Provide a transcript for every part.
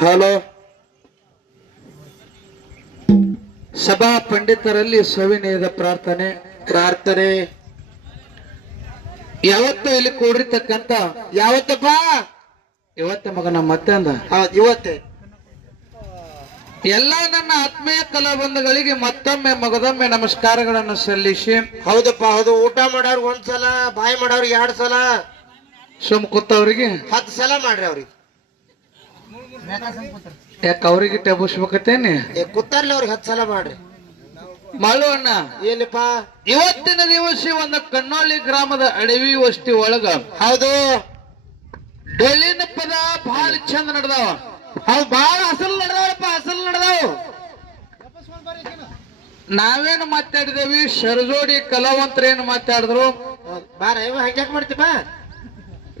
Hello. ಸಭಾ ಪಂಡಿತರಲ್ಲಿ ಸವಿನಯದ ಪ್ರಾರ್ಥನೆ. ಯಾವತ್ತು ಇಲ್ಲಿ ಕೂಡಿರ್ತಕ್ಕಂತ ಯಾವತ್ತಪ್ಪ? ಇವತ್ತ ಮಗನ ಮತ್ತೆ ಅಂದ. ಇವತ್ತೇ ಎಲ್ಲ ನನ್ನ ಆತ್ಮೀಯ ಕಲಾಬಂಧುಗಳಿಗೆ ಮತ್ತೊಮ್ಮೆ ಮಗದೊಮ್ಮೆ ನಮಸ್ಕಾರಗಳನ್ನು ಸಲ್ಲಿಸಿ. ಹೌದಪ್ಪ ಹೌದು. ಊಟ ಮಾಡೋರು ಒಂದ್ಸಲ, ಬಾಯಿ ಮಾಡೋರು 2 ಸಲ, ಸುಮ್ ಕೂತವ್ರಿಗೆ 10 ಸಲ ಮಾಡ್ರಿ ಅವ್ರಿಗೆ. ಯಾಕ ಅವ್ರಿಗೆ ಟೆಬಸ್ಬೇಕತ್ತೇನಿ? ಕೂತಾರ್ಲಿ ಅವ್ರಿಗೆ 10 ಸಲ ಮಾಡ್ರಿ. ಮಾಳು ಅಣ್ಣ, ಏನಪ್ಪ ಇವತ್ತಿನ ದಿವಸ ಒಂದು ಕಣ್ಣೋಳಿ ಗ್ರಾಮದ ಅಡವಿ ವಸ್ತಿ ಒಳಗ ಹೌದು ಡೊಳ್ಳಿನ ಪದ ಬಹಳ ಚಂದ ನಡೆದಾವ. ಹೌದು, ಬಾಳ ಅಸಲ್ ನಡೆದಾವಪ್ಪ, ಅಸಲ್ ನಡೆದಾವು. ನಾವೇನು ಮಾತಾಡಿದೇವಿ, ಸರಜೋಡಿ ಕಲಾವಂತರೇನು ಮಾತಾಡಿದ್ರು. ಬಾರ ಇವ ಹಂಗ್ಯಾಕ್ ಮಾಡ್ತೀಪ?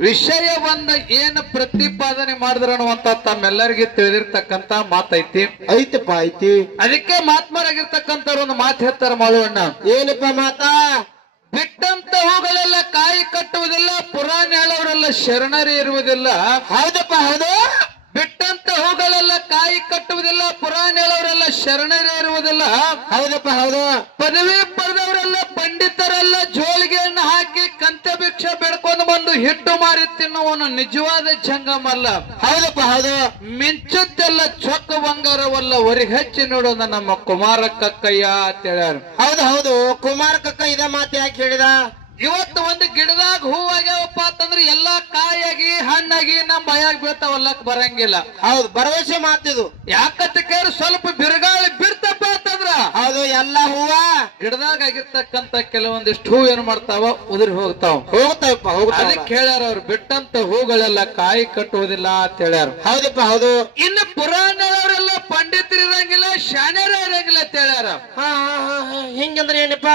ವಿಷಯ ಒಂದ ಏನು ಪ್ರತಿಪಾದನೆ ಮಾಡಿದ್ರ ಅನ್ನುವಂತ ತಮ್ಮೆಲ್ಲರಿಗೆ ತಿಳಿದಿರ್ತಕ್ಕಂತ ಮಾತೈತಿ. ಐತಪ್ಪ ಐತಿ. ಅದಕ್ಕೆ ಮಾತ್ಮರಾಗಿರ್ತಕ್ಕಂಥವ್ರು ಒಂದು ಮಾತು ಹೇಳ್ತಾರ ಮಾಳುವಣ್ಣ. ಏನಪ್ಪ ಮಾತಾ? ಬಿಟ್ಟಂತ ಹೂಗಳೆಲ್ಲ ಕಾಯಿ ಕಟ್ಟುವುದಿಲ್ಲ, ಪುರಾಣ ಹೇಳೋರೆಲ್ಲ ಶರಣರೇ ಇರುವುದಿಲ್ಲ. ಹೌದಪ್ಪ ಹೌದು. ಬಿಟ್ಟಂತ ಹೂಗಳೆಲ್ಲ ಕಾಯಿ ಕಟ್ಟುವುದಿಲ್ಲ, ಪುರಾಣ ಹೇಳೋರೆಲ್ಲ ಶರಣರೇ ಇರುವುದಿಲ್ಲ. ಹೌದಪ್ಪ ಹೌದು. ಪದವಿ ಪಡೆದವರೆಲ್ಲ ಪಂಡಿತರೆಲ್ಲ ಜೋಳಿಗೆಯನ್ನು ಹಾಕಿ ಕಂತೆ ಭಿಕ್ಷೆ ಬೆಡ್ಕೊಂಡು ಬಂದು ಹಿಟ್ಟು ಮಾರಿ ತಿನ್ನುವನು ನಿಜವಾದ ಜಂಗಮಲ್ಲ. ಹೌದಪ್ಪ ಹೌದು. ಮಿಂಚುತ್ತೆಲ್ಲ ಚೊಕ್ಕ ಬಂಗಾರವಲ್ಲ, ಹೊರಗೆ ಹಚ್ಚಿ ನೋಡೋದ ನಮ್ಮ ಕುಮಾರ ಕಕ್ಕಯ್ಯ ಅಂತ ಹೇಳ್ಯಾರ. ಹೌದು ಹೌದು. ಕುಮಾರ್ ಕಕ್ಕ ಇದ ಮಾತು ಯಾಕೆ ಹೇಳಿದ? ಇವತ್ತು ಒಂದು ಗಿಡದಾಗ ಹೂವಾಗ್ಯಾವಪ್ಪ ಅಂತಂದ್ರೆ ಎಲ್ಲಾ ಕಾಯಾಗಿ ಹಣ್ಣಾಗಿ ನಮ್ ಬಾಯಾಗಿ ಬೀಳ್ತಾವಲ್ಲಕ್ ಬರಂಗಿಲ್ಲ. ಹೌದು, ಭರವಸೆ ಮಾತಿದು. ಯಾಕಂತ ಕೇಳಿ ಸ್ವಲ್ಪ ಬಿರುಗಾಳಿ ಬಿಡ್ತಪ್ಪ ಅಂತಂದ್ರ ಹೌದು, ಎಲ್ಲ ಹೂವ ಗಿಡದಾಗ ಆಗಿರ್ತಕ್ಕಂತ ಕೆಲವೊಂದಿಷ್ಟು ಹೂ ಏನ್ ಮಾಡ್ತಾವ, ಉದುರಿ ಹೋಗ್ತಾವ. ಹೋಗ್ತಾವಪ್ಪ ಹೋಗ್ತಾವ. ಅದಕ್ಕೆ ಹೇಳ್ಯಾರ ಅವ್ರು, ಬಿಟ್ಟಂತ ಹೂಗಳೆಲ್ಲ ಕಾಯಿ ಕಟ್ಟುವುದಿಲ್ಲ ಅಂತ ಹೇಳ್ಯಾರ. ಹೌದಪ್ಪ ಹೌದು. ಇನ್ನು ಪುರಾಣದವರೆಲ್ಲ ಪಂಡಿತರು ಇರಂಗಿಲ್ಲ, ಶಾಣ್ಯರ ಇರಂಗಿಲ್ಲ ಅಂತ ಹೇಳ್ಯಾರ. ಹಿಂಗಂದ್ರೆ ಏನಪ್ಪ?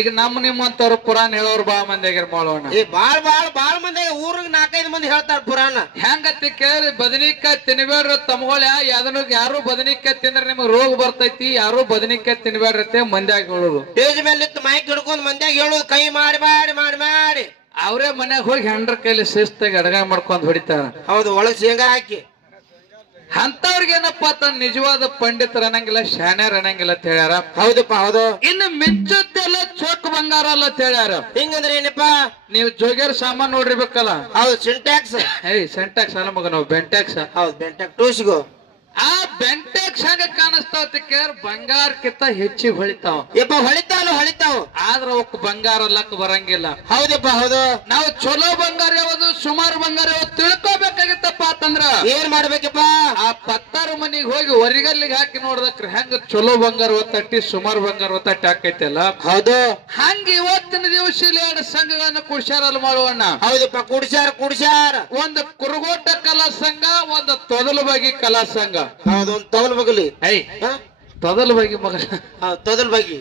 ಈಗ ನಿಮ್ಮಂತವ್ರು ಪುರಾಣ ಹೇಳೋರು ಬಾ ಮಂದಿ ಆಗ್ಯಾರ ಮಾಡೋಣ. ಈ ಬಾಳ್ ಮಂದಿ ಊರಿಗೆ 4-5 ಮಂದಿ ಹೇಳ್ತಾರ ಪುರಾಣ. ಹೆಂಗತಿ ಕೇಳಿ, ಬದನಿಕಾಯಿ ತಿನ್ಬೇಡ್ರಿ ತಮ್ಗೊಳ್ಯ, ಯಾರು ಬದನಿಕಾಯಿ ತಿಂದ್ರೆ ನಿಮಗ್ ರೋಗ ಬರ್ತೈತಿ, ಯಾರು ಬದನಿಕಾಯಿ ತಿನ್ಬೇಡ್ರತ್ತೆ ಮಂದ್ಯಾಗ ಹೇಳುದು. ಸ್ಟೇಜ್ ಮೇಲೆ ಇತ್ತು ಮೈಕ್ ಹಿಡ್ಕೊಂಡ್ ಮಂದ್ಯಾಗ ಹೇಳುದು, ಕೈ ಮಾಡಿ ಮಾಡಿ ಮಾಡಿ ಮಾಡಿ. ಅವ್ರೇ ಮನ್ಯಾಗ ಹೋಗಿ ಹೆಂಡ್ರ ಕೈಲಿ ಶಿಸ್ತಾಗಿ ಅಡಗ ಮಾಡ್ಕೊಂಡ್ ಹೊಡಿತಾರ. ಹೌದು, ಒಳಗ್ ಶೇಂಗಾ ಹಾಕಿ. ಅಂತವ್ರಿಗೆ ಏನಪ್ಪಾ ಅಂತ ನಿಜವಾದ ಪಂಡಿತರ ಅನ್ನಂಗಿಲ್ಲ, ಶಾಣ್ಯರ್ ಅನ್ನಂಗಿಲ್ಲ ಅಂತ ಹೇಳ್ಯಾರ. ಹೌದಪ್ಪ ಹೌದು. ಇನ್ನು ಮಿಂಚುತ್ತೆಲ್ಲ ಚೋಕ್ ಬಂಗಾರ ಅಲ್ಲ ಅಂತ ಹೇಳ್ಯಾರ. ಹಿಂಗಂದ್ರೆ ಏನಪ್ಪ? ನೀವು ಜೋಗ್ಯಾರ ಸಾಮಾನ್ ನೋಡಿರ್ಬೇಕಲ್ಲ. ಹೌದು, ಸಿಂಟ್ಯಾಕ್ಸ್. ಸೆಂಟ್ಯಾಕ್ಸ್ ಅಲ್ಲ ಮಗ, ನಾವು ಬೆಂಟ್ಯಾಕ್ಸ್. ಹೌದು, ಬೆಂಟ್ಯಾಕ್ ಟೂಸ್ಗೋ. ಆ ಬೆಂಟ್ಯಾಕ್ಸ್ ಹಂಗ ಕಾಣಿಸ್ತಾವ ಕೇರ್, ಬಂಗಾರಕ್ಕಿಂತ ಹೆಚ್ಚಿಗೆ ಹೊಳಿತಾವ. ಯಪ್ಪ ಹೊಳಿತಾವ. ಆದ್ರ ಅವಕ್ ಬಂಗಾರ ಲಕ್ ಬರಂಗಿಲ್ಲ. ಹೌದಪ್ಪ ಹೌದು. ನಾವು ಚಲೋ ಬಂಗಾರ ಯಾವುದು, ಸುಮಾರು ಬಂಗಾರ ಯಾವ್ದು ತಿಳ್ಕೊಬೇಕಾಗಿತ್ತಪ್ಪ ಅಂತಂದ್ರ ಏನ್ ಮಾಡ್ಬೇಕಪ್ಪ? ಆ ಪತ್ತಾರು ಮನಿಗೆ ಹೋಗಿ ಹೊರಿಗಲ್ಲಿಗೆ ಹಾಕಿ ನೋಡ್ದಕ್ರಿ ಹೆಂಗ ಚಲೋ ಬಂಗಾರ ಒತ್ತಟ್ಟಿ ಸುಮಾರು ಬಂಗಾರ ಒತ್ತಟ್ಟಿ ಹಾಕೈತಲ್ಲ. ಹೌದು. ಹಂಗ ಇವತ್ತಿನ ದಿವಸ 2 ಸಂಘಗಳನ್ನ ಕುಡ್ಸ್ಯಾರಲ್ಲ ಮಾಡೋಣ. ಹೌದಪ್ಪ, ಕುಡ್ಸ್ಯಾರ. ಒಂದು ಕುರುಗೋಟ ಕಲಾ ಸಂಘ, ಒಂದು ತೊದಲು ಬಗಿ ಕಲಾ ಸಂಘ. ಹೌದು, ಒಂದು ತವಲ್ ಬಗಲಿ. ತೊದಲು ಬಗಿ ಮಗ, ತೊದಲ್ ಬಗಿ.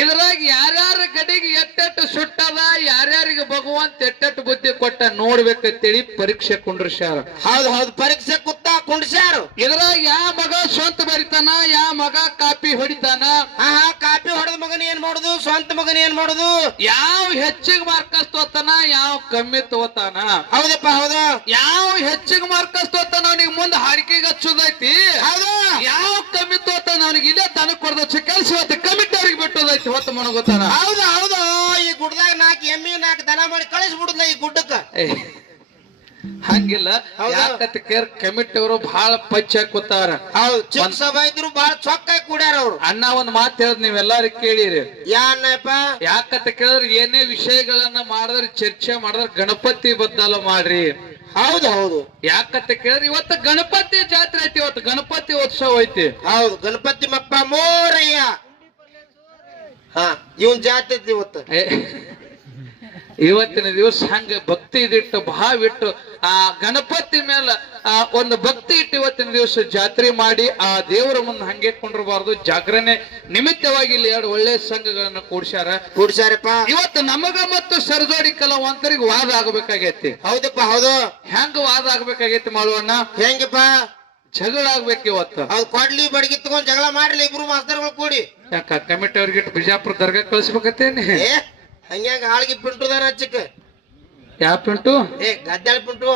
ಇದ್ರಾಗ ಯಾರ್ಯಾರ ಗಡಿಗೆ ಎಟ್ಟೆಟ್ಟು ಸುಟ್ಟದ, ಯಾರ್ಯಾರಿಗೆ ಭಗವಂತ ಎಟ್ಟೆಟ್ಟು ಬುದ್ಧಿ ಕೊಟ್ಟ ನೋಡ್ಬೇಕಂತೇಳಿ ಪರೀಕ್ಷೆ ಕುಂಡ್ರಸ್ಯಾರ. ಹೌದು, ಪರೀಕ್ಷೆ ಕುಂಡ್ಸ್ಯಾರು. ಇದ್ರಾಗ ಯಾವ ಮಗ ಸ್ವಂತ ಬರಿತಾನ, ಯಾವ ಮಗ ಕಾಪಿ ಹೊಡಿತಾನ. ಕಾಪಿ ಹೊಡೆದ ಮಗನ ಏನ್ ಮಾಡುದು, ಸ್ವಂತ ಮಗನ ಏನ್ ಮಾಡುದು, ಯಾವ ಹೆಚ್ಚಿಗೆ ಮಾರ್ಕಸ್ ತೋತಾನ, ಯಾವ ಕಮ್ಮಿ ತೋತಾನ. ಹೌದಪ್ಪ ಹೌದು. ಯಾವ ಹೆಚ್ಚಿಗೆ ಮಾರ್ಕಸ್ ತೋತಾನ ಅವನಿಗೆ ಮುಂದೆ ಹಾರಿಕೆಗೆ ಹಚ್ಚೋದೈತಿ. ಹೌದು. ಯಾವ ಕಮ್ಮಿ ತೋತಾನ ಅವನಿಗೆ ಇಲ್ಲೇ ದನ ಕೊಡದ ಕೆಲಸ ಕಮಿಟಿ ಅವ್ರಿಗೆ ಬಿಟ್ಟೋದೈತಿ ಹೊತ್ತು ಮಣಗೋತಾನ. ಹೌದು. ಈ ಗುಡ್ದಾಗ 4 ಎಮ್ಮಿ 4 ದನ ಮಾಡಿ ಕಳಿಸ್ಬಿಡುದ ಈ ಗುಡ್ಡಕ್ಕ. ಹಂಗಿಲ್ಲ, ಯಾಕಂತ ಕೇರ್ ಕಮಿಟಿ ಅವರು ಬಹಳ ಪಚ್ಚ ಕೂತಾರ. ಹೌದು, ಚಿಕ್ಕ ಸಭಾ ಇದ್ರು ಬಹಳ ಚೊಕ್ಕಾಗಿ ಕೂಡ್ಯಾರ ಅವ್ರು. ಅಣ್ಣ ಒಂದ್ ಮಾತು ಹೇಳದ್ ನೀವೆಲ್ಲಾರು ಕೇಳಿರಿ. ಯಾನಪ್ಪ? ಯಾಕಂತ ಕೇಳಿದ್ರೆ ಏನೇ ವಿಷಯಗಳನ್ನ ಮಾಡಿದ್ರೆ, ಚರ್ಚೆ ಮಾಡಿದ್ರೆ ಗಣಪತಿ ಬದ್ದಲ ಮಾಡ್ರಿ. ಹೌದು. ಯಾಕಂತ ಕೇಳಿದ್ರೆ ಇವತ್ತು ಗಣಪತಿ ಜಾತ್ರೆ ಐತಿ, ಇವತ್ತು ಗಣಪತಿ ಉತ್ಸವ ಐತಿ. ಹೌದು, ಗಣಪತಿ ಮಪ್ಪ ಮೋರಯ್ಯ. ಇವನ್ ಜಾತಿ ಐತಿ ಇವತ್ತು. ಇವತ್ತಿನ ದಿವಸ ಹಂಗ ಭಕ್ತಿ ಇದಿಟ್ಟು ಭಾವಿಟ್ಟು ಆ ಗಣಪತಿ ಮೇಲೆ ಒಂದು ಭಕ್ತಿ ಇಟ್ಟು ಇವತ್ತಿನ ದಿವಸ ಜಾತ್ರೆ ಮಾಡಿ ಆ ದೇವರ ಮುಂದೆ ಹಂಗೆ ಕೊಂಡಿರಬಾರ್ದು. ಜಾಗರಣೆ ನಿಮಿತ್ತವಾಗಿ ಇಲ್ಲಿ 2 ಒಳ್ಳೆ ಸಂಘಗಳನ್ನ ಕೂಡ್ಸ್ಯಾರಪ್ಪ. ಇವತ್ತು ನಮಗ ಮತ್ತು ಸರಜೋಡಿ ಕಲಾವಂತರಿಗೆ ವಾದ ಆಗಬೇಕಾಗೈತಿ. ಹೌದಪ್ಪ ಹೌದು. ಹೆಂಗ ವಾದ ಆಗ್ಬೇಕಾಗೈತಿ ಮಾಳುವಣ್ಣ? ಹೆಂಗಪ್ಪ? ಜಗಳ ಆಗ್ಬೇಕು ಇವತ್ತು. ಹೌದು, ಕೊಡ್ಲಿ ಬಡಗಿ ತಗೊಂಡ್ ಜಗಳ ಮಾಡ್ಲಿ ಇಬ್ರು ಮಾಸ್ತರ್ಗಳು ಕೂಡಿ. ಯಾಕ ಕಮಿಟಿ ಅವ್ರಿಗೆ ಬಿಜಾಪುರ ದರ್ಗಾ ಕಳಿಸ್ಬೇಕತ್ತೇನೆ? ಹಂಗ್ಯಾಂಗ ಹಾಳ್ಗಿ ಪಿಂಟುದಾರ ಹಚ್ಚಕ್. ಯಾವ ಪಿಂಟು? ಗದ್ದಾಳ ಪಿಂಟು.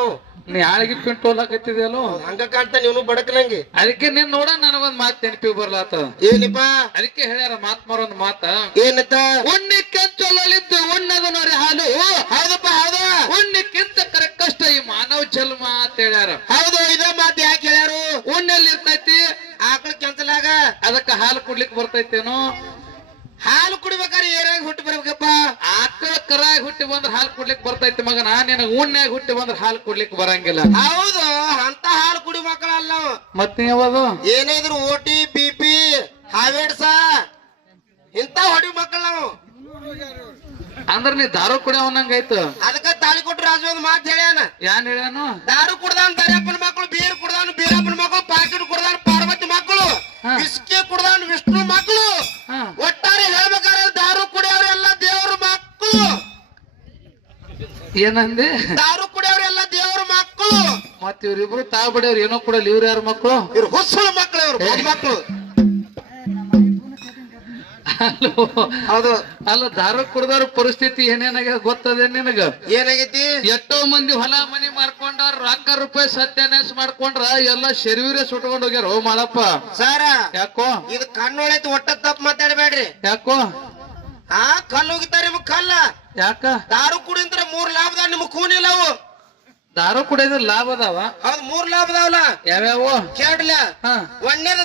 ನೀ ಆಳಿಗೆ ಪಿಂಟೋಲ್ ಹಾಕತ್ತಿದೆಯಲ್ಲೋ ಹಂಗ ಕಾಣ್ತಾ ನೀನು ಬಡಕ್ ನಂಗೆ. ಅದಕ್ಕೆ ನೀನ್ ನೋಡ ನನಗೊಂದ್ ಮಾತ್ ನೆನಪಿ ಬರ್ಲಾತ. ಏನಪ್ಪ? ಅದಕ್ಕೆ ಹೇಳ್ಯಾರ ಮಾತ್ಮಾರೊಂದ್ ಮಾತ. ಏನತ್ತ? ಉಣ್ಣಿ ಕೆಂಚೊಲ್ಲಿದ್ದು ಉಣ್ಣದು ನೊರೆ ಹಾಲು. ಹೌದಪ್ಪ ಹೌದು. ಉಣ್ಣಿಕ್ಕಿಂತ ಕಷ್ಟ ಈ ಮಾನವ ಜನ್ಮ ಅಂತ ಹೇಳ್ಯಾರ. ಹೌದು, ಇದ ಮಾತು ಯಾಕೆ ಹೇಳ್ಯಾರು? ಉಣ್ಣೆಲ್ಲಿ ಇರ್ತೈತಿ? ಆಕಳ ಕೆಂಚಲಾಗ. ಅದಕ್ಕ ಹಾಲು ಕುಡ್ಲಿಕ್ ಬರ್ತೈತೇನು? ಹಾಲು ಕುಡಿಬೇಕಾದ್ರೆ ಏನಾಗಿ ಹುಟ್ಟು ಬರ್ಬೇಕಪ್ಪ? ಆಕಳ ಕರಾಗಿ ಹುಟ್ಟಿ ಬಂದ್ರ ಹಾಲು ಕುಡ್ಲಿಕ್ ಬರ್ತೈತಿ ಮಗನ. ನಿನಗ ಉಣ್ಣಾಗ ಹುಟ್ಟಿ ಬಂದ್ರ ಹಾಲು ಕುಡ್ಲಿಕ್ ಬರಂಗಿಲ್ಲ. ಹೌದು, ಅಂತ ಹಾಲು ಕುಡಿ ಮಕ್ಕಳಲ್ಲ. ಮತ್ತೆ ಯಾವುದು ಏನಿದ್ರು ಓಟಿ BP ಹಾವೇಡ್ಸ ಇಂತ ಹೊಡಿ ಮಕ್ಕಳ ನಾವು. ಅಂದ್ರ ನೀ ದಾರು ಕುಡಿಯವನಂಗಾಯ್ತು. ಅದಕ್ಕ ತಾಳಿ ಕೊಟ್ಟು ರಾಜ ಒಂದ್ ಮಾತು ಹೇಳ್ಯಾನ. ಯಾನ್ ಹೇಳ್ಯಾನು? ದಾರು ಕುಡ್ದಾನ ದರ್ಯಪ್ಪನ ಮಕ್ಕಳು, ಬೀರ್ ಕುಡ್ದಾನ ಬೀರಪ್ಪನ ಮಕ್ಕಳು, ಪಾಕಿಟ್ ಕುಡ್ದಾನ ಪಾರ್ವತಿ ಮಕ್ಕಳು, ಬಿಸ್ಕಿ ಕುಡ್ದಾನ ವಿಷ್ಣು ಮಕ್ಕಳು. ಒಟ್ಟಾರೆ ಹೇಳ್ಬೇಕಾದ್ರೆ ದಾರು ಕುಡಿಯೋರೆಲ್ಲ ದೇವ್ರ ಮಕ್ಕಳು. ಏನಂದೆ? ದಾರು ಕುಡಿಯೋರೆಲ್ಲ ದೇವ್ರ ಮಕ್ಕಳು. ಮತ್ ಇವ್ರಿಬ್ರು ತಾವ್ ಬಡಿಯವ್ರು ಏನೋ ಕೊಡಲ್ಲ. ಇವ್ರು ಯಾರ ಮಕ್ಕಳು? ಇವ್ರು ಹುಸುಳು ಮಕ್ಕಳು, ಇವ್ರು ಮಕ್ಕಳು. ಹೌದು. ಅಲ್ಲ, ದಾರು ಕುಡ್ದವ್ರ ಪರಿಸ್ಥಿತಿ ಏನೇನಾಗ ಗೊತ್ತದ ನಿನಗ? ಏನಾಗೈತಿ? ಎಷ್ಟೋ ಮಂದಿ ಹೊಲ ಮನಿ ಮಾರ್ಕೊಂಡವ್ರ, ರೊಕ್ಕ ರೂಪಾಯಿ ಸತ್ಯಾನಾಶ ಮಾಡ್ಕೊಂಡ್ರ ಎಲ್ಲ ಶರೀರ ಸುಟ್ಕೊಂಡ್ ಹೋಗ್ಯಾರ. ಮಾಳಪ್ಪ ಸಾರ ಯಾಕೋ ಇದು ಕಣ್ಣೊಳೈತಿ, ಒಟ್ಟ ತಪ್ಪು ಮಾತಾಡಬೇಡ್ರಿ. ಯಾಕೋ? ಕಲ್ಲು ಹೋಗಿತಾರೆ ನಿಮಗ್ ಕಲ್ಲ. ಯಾಕ? ದಾರು ಕುಡಿಂತ್ರ 3 ಲಾಭದ ನಿಮಗ್ ಕೂನಿಲ್ಲ ಅವು. ದಾರು ಕುಡಿಯೋದ್ರ ಲಾಭ ಅದಾವ? ಹೌದು, 3 ಲಾಭದಾವಲ್ಲ. ಯಾವ್ಯಾವ ಕೇಳಲ್ಲ. ಒಂದೇದ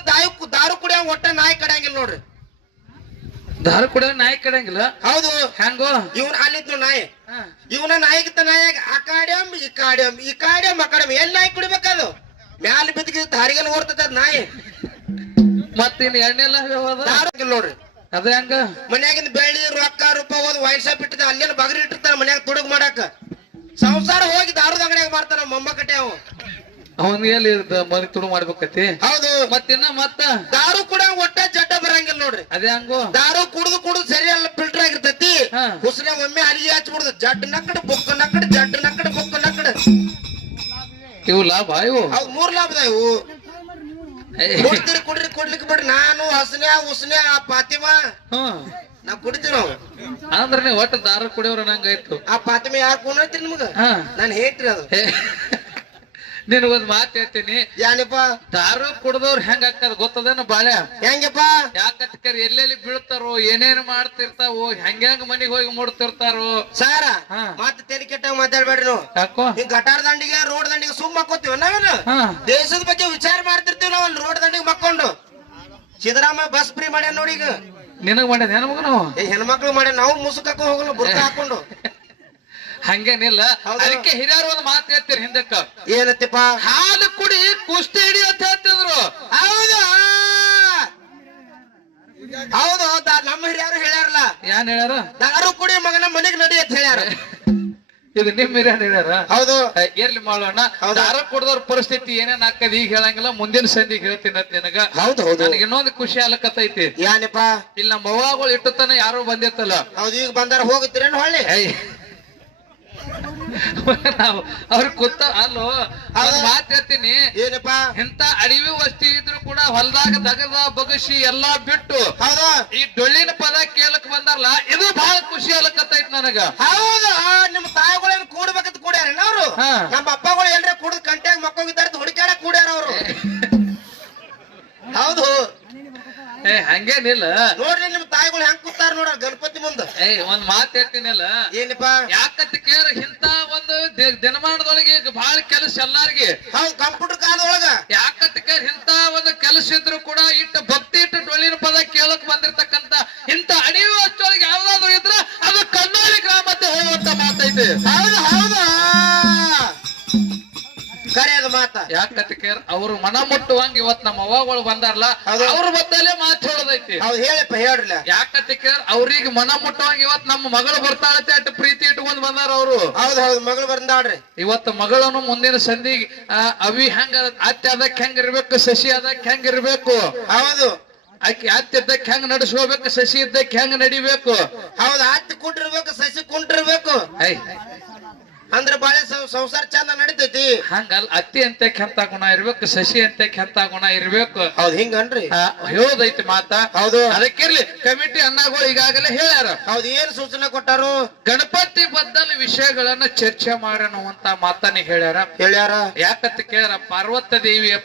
ದಾರು ಕುಡಿಯ ಒಟ್ಟ ನಾಯಿ ಕಡಿಯಂಗಿಲ್ಲ ನೋಡ್ರಿ. ದಾರು ಕುಡಿಯೋ ನಾಯಿ ಕಡಂಗಿಲ್ಲ? ಹೌದು. ಹೆಂಗೋ? ಇವನ್ ಅಲ್ಲಿದ್ದು ನಾಯಿ, ಇವನ ನಾಯಿಗಿತ್ತ ನಾಯಿಯಾಗ ಆ ಕಾಡ್ಯಂ ಈ ಕಾಡ್ಯಂ ಈ ಕಾಡ್ಯಂ ಆ ಕಾಡ್ಯಂ ಎಲ್ಲಿ ನಾಯಿ ಕುಡಿಬೇಕದು? ಮ್ಯಾಲ ಬಿದ್ದ ಹರಿಗೆಲ್ಲ ಓಡ್ತದ ಅದ್ ನಾಯಿ. ಮತ್ತಿನ್ ಎಣ್ಣೆಲ್ಲ ದಾರು ನೋಡ್ರಿ. ಅದ ಹೆಂಗ? ಮನ್ಯಾಗಿಂದ ಬೆಳ್ಳಿ ರೊಕ್ಕ ರೂಪಾಯಿ ಹೋದ್ ವೈನ್ ಶಾಪ್ ಇಟ್ಟಿದ ಅಲ್ಲೇನ ಬಗರಿ ಇಟ್ಟಿರ್ತಾರ ಮನ್ಯಾಗ ತುಡುಗ್ ಮಾಡಾಕ. ಸಂಸಾರ ಹೋಗಿ ದಾರುದ ಅಂಗಡಿಯಾಗ ಮಾಡ್ತಾನ ಮೊಮ್ಮ ಕಟ್ಟೆ ಅವ. ಅವನ್ ಎಲ್ಲಿ ಮನಿ ತುಡು ಮಾಡ್ಬೇಕತಿ? ಹೌದು. ಮತ್ತ ದಾರು ಕೂಡ ಒಟ್ಟ ಜಡ್ಡ ಬರಂಗಿಲ್ಲ ನೋಡ್ರಿ. ಅದೇ ಹಂಗು. ದಾರು ಕುಡ್ದು ಸರಿ ಎಲ್ಲ ಫಿಲ್ಟರ್ ಆಗಿರ್ತೈತಿ. ಹುಸ್ನ್ಯಾಗ ಒಮ್ಮೆ ಅಲ್ಲಿಗೆ ಹಚ್ಬಿಡುದು. ಜಡ್ ನಕ್ಕಡ ಬುಕ್ಕ ನಕ್ಕಡ ಜಡ್ ನಕ್ಕಡ ಬುಕ್ಕ ನಕ್ಕಡ. ಇವು ಲಾಭ ಇವು? ಅವ್ 3 ಲಾಭದ ಇವು. ಕೊಡ್ತೀರಿ ಕೊಡ್ಲಿಕ್ಕೆ ಬಿಡ್ರಿ. ನಾನು ಹಸನ್ಯಾ ಉಸ್ನ್ಯಾ ಆ ಫಾತಿಮಾ ನಾವ್ ಕುಡಿತೀವಿ ನಾವು. ಅಂದ್ರ ನೀವ್ ಒಟ್ಟು ದಾರು ಕುಡಿಯೋರ ನಂಗಾಯ್ತು. ಆ ಫಾತಿಮಾ ಯಾರು ಕುಣೈತ್ರಿ ನಿಮ್ಗ? ನಾನ್ ಹೇಳ್ರಿ ಅದು. ನಿನಗೊಂದ್ ಮಾತು ಹೇಳ್ತೀನಿ. ಯಾನಪ್ಪ? ದಾರು ಕುಡ್ದವ್ರು ಹೆಂಗ ಆಗ್ತದ ಗೊತ್ತದೇನ ಬಾಳ್ಯ? ಹೆಂಗಪ್ಪ? ಯಾಕತ್ಕರ್ ಎಲ್ಲೆಲ್ಲಿ ಬೀಳ್ತಾರೋ, ಏನೇನ್ ಮಾಡ್ತಿರ್ತಾವೋ, ಹೆಂಗ್ ಮನಿಗ್ ಹೋಗಿ ಮುಡ್ತಿರ್ತಾರೋ. ಸಾರ ಮತ್ ತೆಲಿ ಕೆಟ್ಟಾಗ ಮಾತಾಡ್ಬೇಡ್ರಿ ನೀವು. ಯಾಕೋ? ಈ ಗಟಾರ ದಂಡಿಗೆ ರೋಡ್ ದಂಡಿಗೆ ಸುಮ್ ಮಕ್ಕೋತೀವಿ ನಾವೇನು? ದೇಶದ ಬಗ್ಗೆ ವಿಚಾರ ಮಾಡ್ತಿರ್ತೀವಿ ನಾವು. ಅಲ್ಲಿ ರೋಡ್ ದಂಡಿಗೆ ಮಕ್ಕೊಂಡು ಸಿದ್ದರಾಮಯ್ಯ ಬಸ್ ಫ್ರೀ ಮಾಡ್ಯಾನ ನೋಡಿ. ಈಗ ನಿನಗ್ ಮಾಡ್ಯಾನ ಹೆಣ್ಮಗ? ನಾವು ಹೆಣ್ಮಕ್ಳು ಮಾಡ್ಯಾನ. ನಾವು ಮುಸುಕ್ ಹಾಕೊಂಡ್ ಹೋಗಲ್ಲ, ಬುರ್ಕ ಹಾಕೊಂಡು. ಹಂಗೇನಿಲ್ಲ. ಅದಕ್ಕೆ ಹಿರಿಯರು ಒಂದು ಮಾತು ಹೇಳ್ತೀರಿ ಹಿಂದಕ್ಕ. ಏನತ್ತಪ್ಪ? ಹಾಲು ಕುಡಿ ಕುಸ್ತಿ ಹಿಡಿ ಅಂತ ಹೇಳ್ತಿದ್ರು. ಹೌದು ಹೌದು. ನಮ್ಮ ಹಿರಿಯರು ಹೇಳ್ಯಾರಲ್ಲ. ಯಾನ್ ಹೇಳ್ಯಾರ? ದಾರು ಕುಡಿ ಮಗನ ಮನೆಗ್ ನಡಿ ಅಂತ ಹೇಳ್ಯಾರ. ಇದು ನಿಮ್ ಹಿರಿಯರು ಹೇಳ್ಯಾರ? ಹೌದು. ಇರ್ಲಿ ಮಾಡೋಣ. ದಾರು ಕುಡ್ದವ್ರ ಪರಿಸ್ಥಿತಿ ಏನೇನ್ ಹಾಕದ ಈಗ ಹೇಳಂಗಿಲ್ಲ, ಮುಂದಿನ ಸಂಧಿಗೆ ಹೇಳ್ತೀನಿ ಅಂತ ನಿನಗ. ಹೌದು ಹೌದು. ನನಗೆ ಇನ್ನೊಂದು ಖುಷಿ ಅಲಕತ್ತೈತಿ. ಯಾನಪ್ಪ? ಇಲ್ಲ ನಮ್ಮ ಅವ್ವಗಳು ಇಟ್ಟತನ ಯಾರು ಬಂದಿರ್ತಲ್ಲ. ಹೌದು. ಈಗ ಬಂದಾರ ಹೋಗುತ್ತೀರೇನು ಹೊಳ್ಳಿ? ನಾವು ಅವ್ರ ಕೂತ ಅಲ್ಲೋ ಮಾತ್ ಹೇಳ್ತೀನಿ. ಏನಪ್ಪ? ಇಂತ ಅಡವಿ ವಸ್ತಿ ಇದ್ರು ಕೂಡ ಹೊಲದಾಗ ದಗದ ಬಗಸಿ ಎಲ್ಲಾ ಬಿಟ್ಟು ಹೌದು ಈ ಡೊಳ್ಳಿನ ಪದ ಕೇಳಕ್ ಬಂದಾರಲ್ಲ, ಇದು ಬಹಳ ಖುಷಿ ಅಲಕತ್ತೈತ್ ನನಗ. ಹೌದು. ನಿಮ್ ತಾಯಿಗಳೇನು ಕೂಡ್ಬೇಕಂತ ಕೂಡ್ಯಾರ ಅವ್ರು. ನಮ್ಮ ಅಪ್ಪಗಳು ಏನ್ರ ಕುಡಿದ್ ಕಂಟ್ಯಾಗ ಮಕ್ಕೋಗಿದ್ದಾರ ಹುಡುಕ್ಯಾಡ ಕೂಡ್ಯಾರ ಅವ್ರು. ಹೌದು. ಹಂಗೇನಿಲ್ಲ ನೋಡ್ರಿ ನಿಮ್ ತಾಯಿಗಳು ಹೆಂಗ್ ಕೂತಾರ ನೋಡ್ರ ಗಣಪತಿ ಮುಂದ. ಒಂದ್ ಮಾತ್ ಹೇಳ್ತೀನಲ್ಲ. ಏನಪ್ಪ? ಯಾಕಂತ ಕೇಳ ಇಂತ ಒಂದು ದಿನಮಾನದೊಳಗೆ ಬಹಳ ಕೆಲಸ ಎಲ್ಲಾರ್ಗಿ. ಹೌದು. ಕಂಪ್ಯೂಟರ್ ಕಾಲದೊಳಗ ಯಾಕಂತ ಕೇಳ ಇಂತ ಒಂದು ಕೆಲಸ ಇದ್ರು ಕೂಡ ಇಟ್ಟು ಭಕ್ತಿ ಇಟ್ಟು ಡೊಳ್ಳಿನ ಪದ ಕೇಳಕ್ ಬಂದಿರ್ತಕ್ಕಂತ ಇಂತ ಅಡಿವಿ ವಸ್ತುಗಳಿಗೆ ಯಾವ್ದಾದ್ರು ಇದ್ರ ಅದು ಕನ್ನೋಳಿ ಗ್ರಾಮಕ್ಕೆ ಹೋಗುವಂತ ಮಾತೈತೆ. ಹೌದು ಹೌದು. ಕರೆಯದ ಮಾತ. ಯಾಕಂತ ಕೇಳ ಅವ್ರು ಮನ ಮುಟ್ಟುವಂಗ ಇವತ್ ನಮ್ಮ ಅವ್ವಗಳು ಬಂದಾರಲ್ಲ, ಅವ್ರ ಬದ್ದಲ್ಲೇ ಮಾತು ಹೇಳೋದೈತಿ. ಹೌದು. ಹೇಳಪ್ಪ ಹೇಳ್ರಲ್ಲ. ಯಾಕಂತ ಕೇಳ ಅವ್ರಿಗೆ ಮನ ಮುಟ್ಟುವಂಗ ಇವತ್ ನಮ್ಮ ಮಗಳು ಬರ್ತಾಳತ್ತೆ ಅಟ್ಟು ಪ್ರೀತಿ ಇಟ್ಕೊಂಡ್ ಬಂದಾರ ಅವರು. ಹೌದು ಹೌದು. ಮಗಳು ಬಂದಾಡ್ರಿ. ಇವತ್ತು ಮಗಳನ್ನು ಮುಂದಿನ ಸಂಧಿಗೆ ಅವಿ ಹೆಂಗ ಅತ್ತೆ ಅದಕ್ಕೆ ಹೆಂಗ್ ಇರ್ಬೇಕು, ಶಶಿ ಅದಕ್ಕೆ ಹೆಂಗ್ ಇರ್ಬೇಕು. ಹೌದು. ಆಕಿ ಅತ್ತೆ ಇದ್ದಕ್ಕೆ ಹೆಂಗ್ ನಡೆಸ್ಕೋಬೇಕು, ಶಶಿ ಇದ್ದಕ್ಕೆ ಹೆಂಗ್ ನಡಿಬೇಕು. ಹೌದು. ಅತ್ತೆ ಕುಂಟಿರ್ಬೇಕು, ಸಸಿ ಕುಂಟಿರ್ಬೇಕು. ಅಂದ್ರೆ ಬಾಳೆ ಸಂಸಾರ ಚಂದ ನಡಿತೈತಿ. ಹಂಗಲ್ಲ, ಅತ್ತಿ ಅಂತ ಕೆಂತ ಗುಣ ಇರ್ಬೇಕು, ಸಸಿ ಅಂತ ಕೆಂತ ಗುಣ ಇರ್ಬೇಕು. ಹೌದ್ ಹಿಂಗನ್ರಿ ಹೇಳೋದೈತಿ ಮಾತ. ಹೌದು, ಅದಕ್ಕಿರ್ಲಿ ಕಮಿಟಿ ಅಣ್ಣಗಳು ಈಗಾಗಲೇ ಹೇಳ್ಯಾರ. ಹೌದು, ಏನ್ ಸೂಚನೆ ಕೊಟ್ಟಾರು? ಗಣಪತಿ ಬದ್ದಲ್ ವಿಷಯಗಳನ್ನ ಚರ್ಚೆ ಮಾಡೋಣ ಮಾತನ್ನ ಹೇಳ್ಯಾರ. ಯಾಕಂತ ಕೇಳ್ಯಾರ, ಪಾರ್ವತ ದೇವಿಯ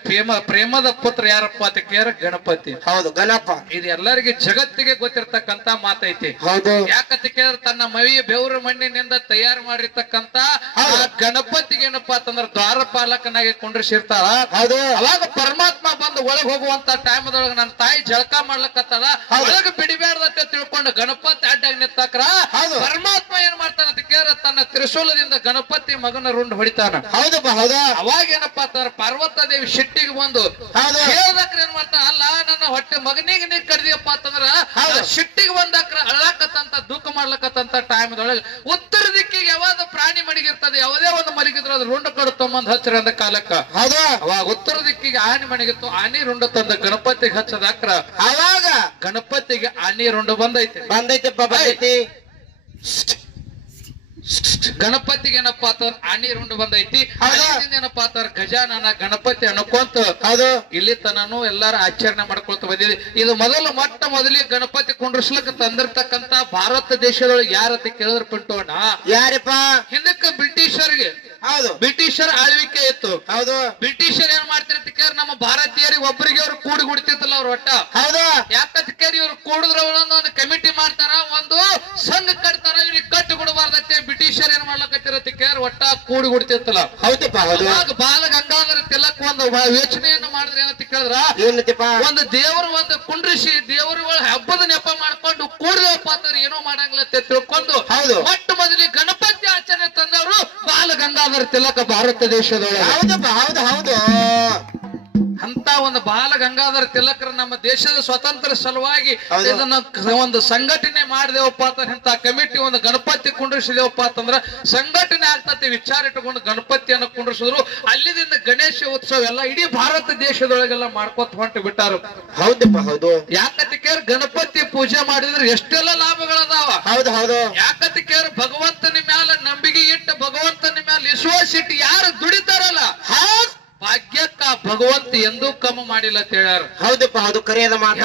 ಪ್ರೇಮದ ಪುತ್ರ ಯಾರಪ್ಪ ಅಂತ ಕೇಳ್ಯಾರ, ಗಣಪತಿ. ಹೌದು, ಗಣಪ. ಇದು ಎಲ್ಲರಿಗೆ ಜಗತ್ತಿಗೆ ಗೊತ್ತಿರ್ತಕ್ಕಂತ ಮಾತೈತಿ. ಹೌದು, ಯಾಕಂತ ಕೇಳಿದ್ರೆ ತನ್ನ ಮವಿಯ ಬೆವರು ಮಣ್ಣಿನಿಂದ ತಯಾರು ಮಾಡಿರ್ತಕ್ಕಂತ ಗಣಪತಿಗೆ ಏನಪ್ಪಾ ಅಂತಂದ್ರ ದ್ವಾರಪಾಲಕನಾಗಿ ಕುಂಡ್ರಿಸಿರ್ತಾರ. ಹೌದು, ಅವಾಗ ಪರಮಾತ್ಮ ಬಂದು ಒಳಗ್ ಹೋಗುವಂತ ಟೈಮ್ದೊಳಗ ನನ್ನ ತಾಯಿ ಜಳಕ ಮಾಡ್ಲಕತ್ತಾಳ, ಒಳಗ ಬಿಡಿಬ್ಯಾಡ್ದಂತ ತಿಳ್ಕೊಂಡು ಗಣಪತಿ ಅಡ್ಡಾಗಿ ನಿಂತಾಕ್ರ ಪರಮಾತ್ಮ ಏನ್ ಮಾಡ್ತಾನ ಅಂತ ಕೇಳಿದ್ರೆ ತನ್ನ ತ್ರಿಶೂಲದಿಂದ ಗಣಪತಿ ಮಗನ ರುಂಡ್ ಹೊಡಿತಾನ. ಹೌದಪ್ಪ, ಹೌದಾ. ಅವಾಗ ಏನಪ್ಪಾ ಅಂತಂದ್ರ ಪಾರ್ವತ ದೇವಿ ಸಿಟ್ಟಿಗೆ ಬಂದು ಹೇಳ್ದಕ್ರ ಏನ್ ಮಾಡ್ತಾನ, ಅಲ್ಲ ನನ್ನ ಹೊಟ್ಟೆ ಮಗನಿಗೆ ನೀ ಕಡ್ದಿಯಪ್ಪ ಅಂತಂದ್ರ ಸಿಟ್ಟಿಗೆ ಬಂದಾಕ್ರ ಅಳ್ಳಾಕತ್ತಂತ ದುಃಖ ಮಾಡ್ಲಕತ್ತಂತ ಟೈಮ್ದೊಳಗೆ ಉತ್ತರ ದಿಕ್ಕಿಗೆ ಯಾವ್ದು ಪ್ರಾಣಿ ಮಣಿಗಿರ್ತದೆ, ಯಾವುದೇ ಒಂದು ಮಲಗಿದ್ರು ಅದು ರುಂಡ ಕಡು ತೊಂಬಂದ್ ಹಚ್ಚರ ಅಂದ ಕಾಲಕ್ಕ ಅವಾಗ ಉತ್ತರ ದಿಕ್ಕಿಗೆ ಆನೆ ಮಣಿಗಿತ್ತು, ಆನೆ ರುಂಡ ತಂದ ಗಣಪತಿಗೆ ಹಚ್ಚದಾಕ್ರ ಅವಾಗ ಗಣಪತಿಗೆ ಆನೆ ರುಂಡ ಬಂದೈತಪ್ಪ. ಗಣಪತಿಗೆ ಏನಪ್ಪಾ ಅಂತ ಆನಿ ರುಂಡ್ ಬಂದೈತಿ. ಏನಪ್ಪಾ ಅಂತ ಗಜಾನನ ಗಣಪತಿ ಅನ್ಕೊಂತ ಇಲ್ಲಿ ತನನು ಎಲ್ಲಾರ ಆಚರಣೆ ಮಾಡ್ಕೊಳ್ತಾ ಬಂದಿದೆ. ಇದು ಮೊದಲಿಗೆ ಗಣಪತಿ ಕುಂಡ್ರಿಸ್ಲಕ್ ತಂದಿರ್ತಕ್ಕಂತ ಭಾರತ ದೇಶದೊಳಗೆ ಯಾರತ್ತ ಕೇಳಿದ್ರ ಪಿಂಟೋಣ, ಯಾರಪ್ಪ? ಹಿಂದಕ್ಕೆ ಬ್ರಿಟಿಷರ್ಗೆ. ಹೌದು, ಬ್ರಿಟಿಷರ್ ಆಳ್ವಿಕೆ ಇತ್ತು. ಹೌದು, ಬ್ರಿಟಿಷರ್ ಏನ್ ಮಾಡ್ತಿರ್ತ ಕೇಳಿ ನಮ್ಮ ಭಾರತೀಯರಿಗೆ ಒಬ್ಬರಿಗೆ ಅವ್ರು ಕೂಡಿ ಗುಡ್ತಿತ್ತಲ್ಲ ಅವ್ರ ಒಟ್ಟ. ಹೌದು, ಯಾಕಂತ ಕೇಳಿ ಇವ್ರು ಕೂಡಿದ್ರ ಒಂದು ಕಮಿಟಿ ಮಾಡ್ತಾರ, ಒಂದು ಸಂಘ ಕಟ್ತಾರ, ಇವ್ರಿಗೆ ಕಟ್ಟಿ ಕೊಡಬಾರ್ದತ್ತೆ. ಬ್ರಿಟಿಷರ್ ಏನ್ ಮಾಡ್ಲಕತ್ತಿರತ್ತೆ ಕೇಳಿ ಒಟ್ಟ ಕೂಡಿ ಗುಡ್ತಿತ್ತಲ್ಲ. ಹೌದಪ್ಪ, ಹೌದು. ಬಾಲ ಗಂಗಾಧರ ತಿಲಕ್ ಒಂದು ಯೋಚನೆಯನ್ನ ಮಾಡಿದ್ರೆ ಏನಂತ ಕೇಳಿದ್ರ, ಒಂದು ದೇವರು ಒಂದು ಕುಂಡ್ರಿಸಿ ದೇವರುಗಳ ಹಬ್ಬದ ನೆಪ ಮಾಡ್ಕೊಂಡು ಕೂಡಿದಪ್ಪ ಅಂತಂದ್ರೆ ಏನೋ ಮಾಡಂಗಿಲ್ಲ ತಿಳ್ಕೊಂಡು ಮೊಟ್ಟ ಮೊದಲಿಗೆ ಗಣಪತಿ ಆಚರಣೆ ತಂದವರು ಬಾಲ ಗಂಗಾಧರ ತಿಲಕ ಭಾರತ ದೇಶದೊಳಗೆ. ಹೌದಪ್ಪ, ಹೌದು, ಹೌದು. ಅಂತ ಒಂದು ಬಾಲ ಗಂಗಾಧರ ತಿಲಕರ ನಮ್ಮ ದೇಶದ ಸ್ವತಂತ್ರ ಸಲುವಾಗಿ ಇದನ್ನ ಒಂದು ಸಂಘಟನೆ ಮಾಡಿದೆವಪ್ಪ ಅಂತ ಇಂತ ಕಮಿಟಿ ಒಂದು ಗಣಪತಿ ಕುಂಡ್ರಿಸಿದೇವಪ್ಪ ಅಂತಂದ್ರ ಸಂಘಟನೆ ಆಗ್ತತಿ ವಿಚಾರ ಇಟ್ಟುಕೊಂಡು ಗಣಪತಿಯನ್ನ ಕುಂಡ್ರಿಸಿದ್ರು. ಅಲ್ಲಿದಿಂದ ಗಣೇಶ ಉತ್ಸವ ಎಲ್ಲ ಇಡೀ ಭಾರತ ದೇಶದೊಳಗೆಲ್ಲ ಮಾಡ್ಕೊತ ಹೊಂಟು ಬಿಟ್ಟಾರು. ಹೌದಪ್ಪ, ಹೌದು. ಯಾಕಂತ ಕೇಳಿ ಗಣಪತಿ ಪೂಜೆ ಮಾಡಿದ್ರೆ ಎಷ್ಟೆಲ್ಲ ಲಾಭಗಳದಾವ. ಹೌದು, ಹೌದು. ಯಾಕಂತ ಕೇಳಿ ಭಗವಂತನ ಮ್ಯಾಲ ನಂಬಿಕೆ ಇಟ್ಟು ಭಗವಂತನ ಮ್ಯಾಲ ವಿಶ್ವಾಸ ಇಟ್ಟು ಯಾರು ದುಡಿತಾರಲ್ಲ ಭಾಗ್ಯಕ್ಕ ಭಗವಂತ ಎಂದೂ ಕಮ್ಮಿ ಮಾಡಿಲ್ಲ ಅಂತ ಹೇಳ್ಯಾರ. ಹೌದಪ್ಪ, ಹೌದು, ಕರೆಯದ ಮಾತ.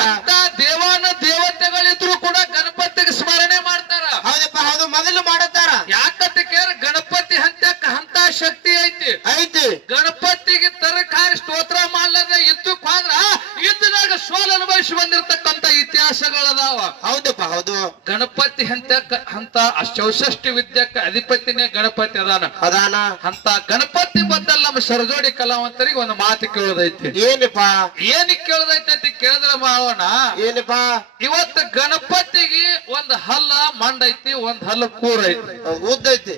ದೇವಾನ ದೇವತೆಗಳಿದ್ರು ಕೂಡ ಗಣಪತಿಗೆ ಸ್ಮರಣೆ ಮಾಡ್ತಾರ. ಹೌದಪ್ಪ, ಹೌದು, ಮೊದಲು ಮಾಡುತ್ತಾರ. ಯಾಕಂತ ಕೇಳಿ ಗಣಪತಿ ಅಂತ ಶಕ್ತಿ ಐತಿ. ಗಣಪತಿಗೆ ತರಕಾರಿ ಸ್ತೋತ್ರ ಮಾಡ್ಲದ ಯುದ್ಧಕ್ಕೆ ಹೋದ್ರ ಯುದ್ಧದಾಗ ಸೋಲ್ ಅನುಭವಿಸಿ ಬಂದಿರತಕ್ಕಂತ ಇತಿಹಾಸಗಳದಾವ. ಹೌದಪ್ಪ, ಹೌದು. ಗಣಪತಿ ಅಂತ 64 ವಿದ್ಯಕ್ಕ ಅಧಿಪತಿನೇ ಗಣಪತಿ ಅದಾನ. ಅಂತ ಗಣಪತಿ ಬದ್ದಲ್ಲ ನಮ್ಮ ಸರಜೋಡಿ ಕಲಾವಂತರಿಗೆ ಒಂದು ಮಾತು ಕೇಳೋದೈತಿ. ಏನಪ್ಪ? ಏನಕ್ಕೆ ಕೇಳೋದೈತಿ ಅಂತ ಕೇಳಿದ್ರೆ ಮಾವಣ್ಣ, ಏನಪ್ಪ? ಇವತ್ತು ಗಣಪತಿಗೆ ಒಂದು ಹಲ್ಲ ಮಂಡ ಐತಿ, ಒಂದ್ ಹಲ್ಲ ಕೂರ ಐತಿ, ಉದ್ದ ಐತಿ.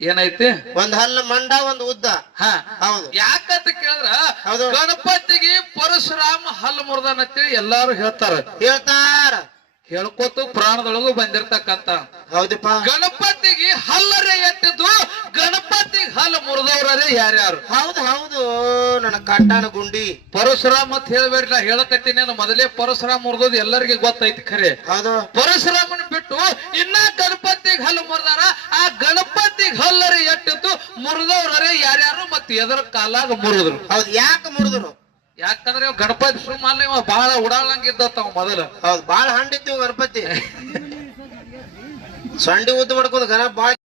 ಏನೈತಿ? ಒಂದ್ ಹಲ್ಲ ಮಂಡ, ಒಂದು ಉದ್ದ. ಹೌದು. ಯಾಕಂತ ಕೇಳಿದ್ರ ಗಣಪತಿಗೆ ಪರಶುರಾಮ ಹಲ್ಲು ಮುರಿದಾನ ಅಂತೇಳಿ ಎಲ್ಲಾರು ಹೇಳ್ತಾರ. ಹೇಳ್ಕೊತು ಪ್ರಾಣದೊಳಗೂ ಬಂದಿರ್ತಕ್ಕಂತ. ಹೌದಪ್ಪ. ಗಣಪತಿಗೆ ಹಲ್ಲರೇ ಎಟ್ಟಿದ್ದು, ಗಣಪತಿಗೆ ಹಲ್ಲು ಮುರಿದವ್ರೇ ಯಾರ್ಯಾರು? ಹೌದು, ಹೌದು. ನನ್ನ ಕಟ್ಟಾನ ಗುಂಡಿ ಪರಶುರಾಮ ಅಂತ ಹೇಳ್ಬೇಡ್ರಿ, ನಾ ಹೇಳಕತ್ತೀನಿ. ಮೊದಲೇ ಪರಶುರಾಮ ಮುರಿದೋದು ಎಲ್ಲರಿಗೆ ಗೊತ್ತೈತಿ ಖರೆ. ಹೌದು. ಪರಶುರಾಮನ ಬಿಟ್ಟು ಇನ್ನ ಗಣಪತಿಗೆ ಹಲ್ಲು ಮುರಿದಾರ. ಆ ಗಣಪತಿಗೆ ಹಲ್ಲರೇ ಎಟ್ಟಿದ್ದು ಮುರಿದವ್ರೇ ಯಾರ್ಯಾರು ಮತ್ತೆ ಎದರ ಕಾಲಾಗ ಮುರಿದ್ರು. ಹೌದು. ಯಾಕೆ ಮುರಿದ್ರು? ಯಾಕಂದ್ರೆ ಗಣಪತಿ ಸುಮ್ಮನೆ ಬಹಳ ಉಡಾಳಂಗಿದ್ದವ ಮೊದಲು. ಹೌದು, ಬಾಳ ಹಂಡಿತ್ತು ಗಣಪತಿ. ಸಂಡಿ ಉದ್ದ ಮಾಡ್ಕೋದು ಗಣ ಬಾಳ